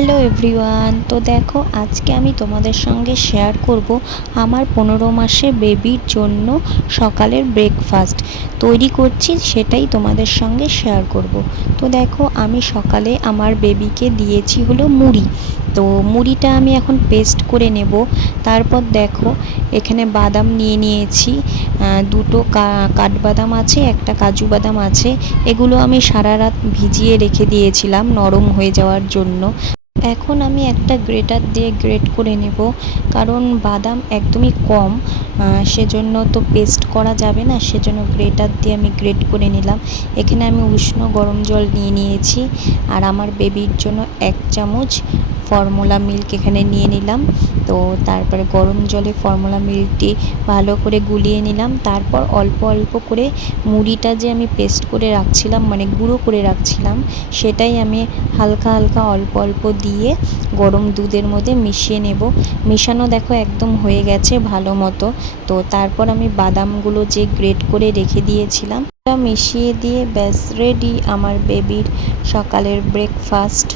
Hello everyone, তো দেখো আজকে আমি তোমাদের সঙ্গে শেয়ার করব আমার 15 মাসের বেবির জন্য সকালের ব্রেকফাস্ট তৈরি করছি, সেটাই তোমাদের সঙ্গে শেয়ার করব। তো দেখো আমি সকালে আমার বেবিকে দিয়েছি হলো মুড়ি। তো মুড়িটা আমি এখন পেস্ট করে নেব। তারপর দেখো এখানে বাদাম নিয়ে নিয়েছি, দুটো কাঠবাদাম আছে, একটা কাজু বাদাম আছে। এগুলো আমি সারা রাত ভিজিয়ে রেখে দিয়েছিলাম নরম হয়ে যাওয়ার জন্য। এখন আমি একটা গ্রেটার দিয়ে গ্রেট করে নেব, কারণ বাদাম একদমই কম, সেজন্য তো পেস্ট করা যাবে না, সেজন্য গ্রেটার দিয়ে আমি গ্রেট করে নিলাম। এখানে আমি উষ্ণ গরম জল নিয়ে নিয়েছি, আর আমার বেবির জন্য 1 চামচ ফর্মুলা মিল্ক এখানে নিয়ে নিলাম। তো তারপরে গরম জলে ফর্মুলা মিল্কটি ভালো করে গুলিয়ে নিলাম। তারপর অল্প অল্প করে মুড়িটা যে আমি পেস্ট করে রাখছিলাম, মানে গুঁড়ো করে রাখছিলাম, সেটাই আমি হালকা হালকা অল্প অল্প দিয়ে গরম দুধের মধ্যে মিশিয়ে নেব। মেশানো দেখো একদম হয়ে গেছে ভালো মতো। তো তারপর আমি বাদামগুলো যে গ্রেট করে রেখে দিয়েছিলাম মিশিয়ে দিয়ে ব্যাস রেডি আমার বেবির সকালের ব্রেকফাস্ট।